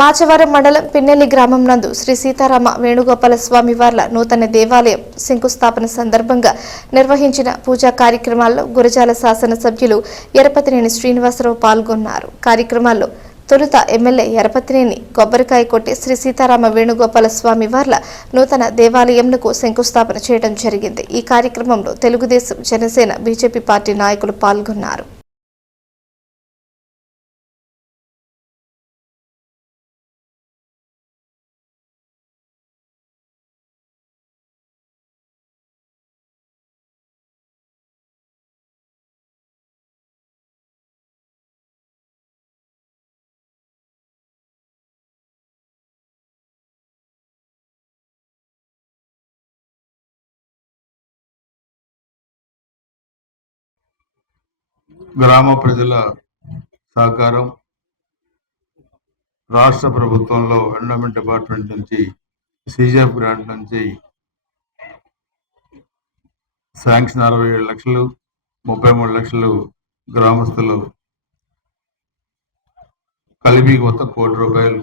మాచవరం మండలం పిన్నెల్లి గ్రామం నందు శ్రీ సీతారామ వేణుగోపాల స్వామి వార్ల నూతన దేవాలయం శంకుస్థాపన సందర్భంగా నిర్వహించిన పూజా కార్యక్రమాల్లో గురజాల శాసన సభ్యులు ఎరపతినేని శ్రీనివాసరావు పాల్గొన్నారు. కార్యక్రమాల్లో తొలుత ఎమ్మెల్యే ఎరపతినేని కొబ్బరికాయ కొట్టి శ్రీ సీతారామ వేణుగోపాల స్వామి వార్ల నూతన దేవాలయంకు శంకుస్థాపన చేయడం జరిగింది. ఈ కార్యక్రమంలో తెలుగుదేశం, జనసేన, బీజేపీ పార్టీ నాయకులు పాల్గొన్నారు. గ్రామ ప్రజల సహకారం, రాష్ట్ర ప్రభుత్వంలో ఎండోమెంట్ డిపార్ట్మెంట్ నుంచి సిజిఎఫ్ గ్రాంట్ నుంచి శాంక్షన్ 67 లక్షలు, 33 లక్షలు గ్రామస్తులు కలిపి మొత్తం ₹1 కోటి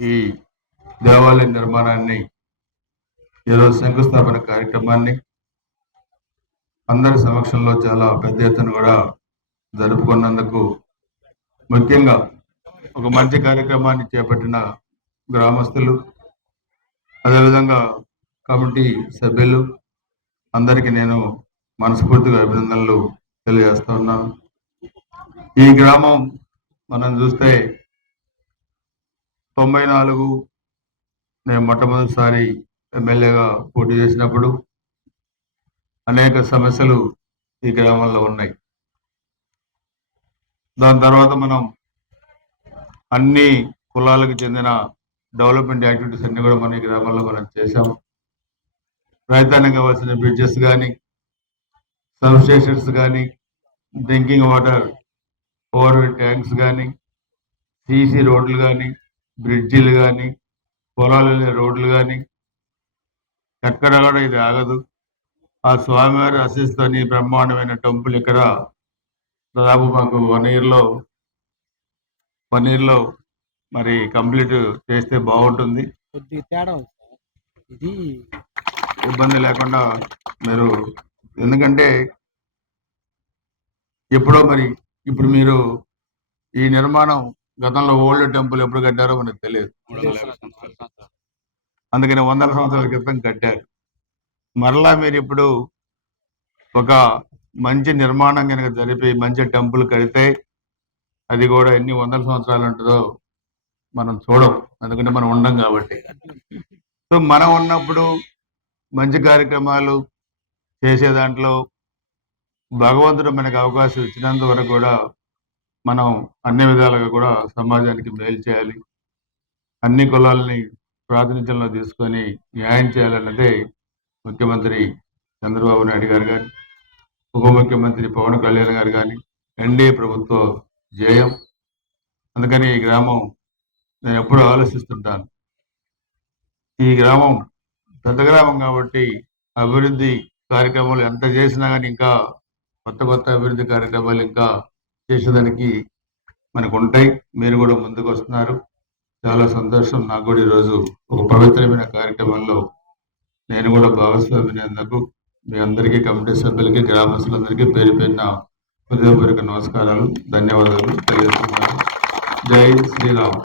ఈ దేవాలయ నిర్మాణాన్ని ఈరోజు శంకుస్థాపన కార్యక్రమాన్ని అందరి సమక్షంలో చాలా పెద్ద ఎత్తున కూడా జరుపుకున్నందుకు, ముఖ్యంగా ఒక మంచి కార్యక్రమాన్ని చేపట్టిన గ్రామస్తులు, అదేవిధంగా కమిటీ సభ్యులు అందరికీ నేను మనస్ఫూర్తిగా అభినందనలు తెలియజేస్తా ఉన్నాను. ఈ గ్రామం మనం చూస్తే 94 నేను మొట్టమొదటిసారి ఎమ్మెల్యేగా పోటీ చేసినప్పుడు అనేక సమస్యలు ఈ గ్రామంలో ఉన్నాయి. దాని తర్వాత మనం అన్ని కులాలకు చెందిన డెవలప్మెంట్ యాక్టివిటీస్ అన్ని కూడా మన ఈ గ్రామంలో మనం చేసాం. రైతానికి కావాల్సిన బ్రిడ్జెస్ కానీ, సబ్ స్టేషన్స్ కానీ, డ్రింకింగ్ వాటర్ ఓవర్ ట్యాంక్స్ కానీ, సీసీ రోడ్లు కానీ, బ్రిడ్జిలు కానీ, పొలాలు రోడ్లు కానీ, ఎక్కడ కూడా ఇది ఆగదు. ఆ స్వామివారి ఆశీస్సుతోని బ్రహ్మాండమైన టెంపుల్ ఇక్కడ దాదాపు మాకు 1 ఇయర్లో మరి కంప్లీట్ చేస్తే బాగుంటుంది. ఇది ఇబ్బంది లేకుండా మీరు, ఎందుకంటే ఎప్పుడో మరి ఇప్పుడు మీరు ఈ నిర్మాణం గతంలో ఓల్డ్ టెంపుల్ ఎప్పుడు కట్టారో మనకు తెలియదు. అందుకని 100 సంవత్సరాల క్రితం కట్టారు. మరలా మీరు ఇప్పుడు ఒక మంచి నిర్మాణం కనుక జరిపి మంచి టెంపుల్ కడితే అది కూడా ఎన్ని 100 సంవత్సరాలు ఉంటుందో మనం చూడం, ఎందుకంటే మనం ఉండం కాబట్టి. సో మనం ఉన్నప్పుడు మంచి కార్యక్రమాలు చేసే దాంట్లో భగవంతుడు మనకు అవకాశం ఇచ్చినంత వరకు కూడా మనం అన్ని విధాలుగా కూడా సమాజానికి మేలు చేయాలి, అన్ని కులాలని ప్రాతినిధ్యంలో తీసుకొని న్యాయం చేయాలన్నదే ముఖ్యమంత్రి చంద్రబాబు నాయుడు గారు కానీ, ఉప ముఖ్యమంత్రి పవన్ కళ్యాణ్ గారు కానీ, ఎన్డీఏ ప్రభుత్వ ధ్యేయం. అందుకని ఈ గ్రామం నేను ఎప్పుడూ ఆలోచిస్తుంటాను. ఈ గ్రామం పెద్ద గ్రామం కాబట్టి అభివృద్ధి కార్యక్రమాలు ఎంత చేసినా కానీ ఇంకా కొత్త అభివృద్ధి కార్యక్రమాలు ఇంకా చేసేదానికి మనకు ఉంటాయి. మీరు కూడా ముందుకు వస్తున్నారు, చాలా సంతోషం. నాకు కూడా ఈరోజు ఒక పవిత్రమైన కార్యక్రమంలో నేను కూడా భాగస్వామినందుకు మీ అందరికీ, కమిటీ సభ్యులకి, గ్రామస్తులందరికీ పేరు పేరున హృదయపూర్వక నమస్కారాలు, ధన్యవాదాలు తెలియజేస్తున్నాను. జై శ్రీరామ్.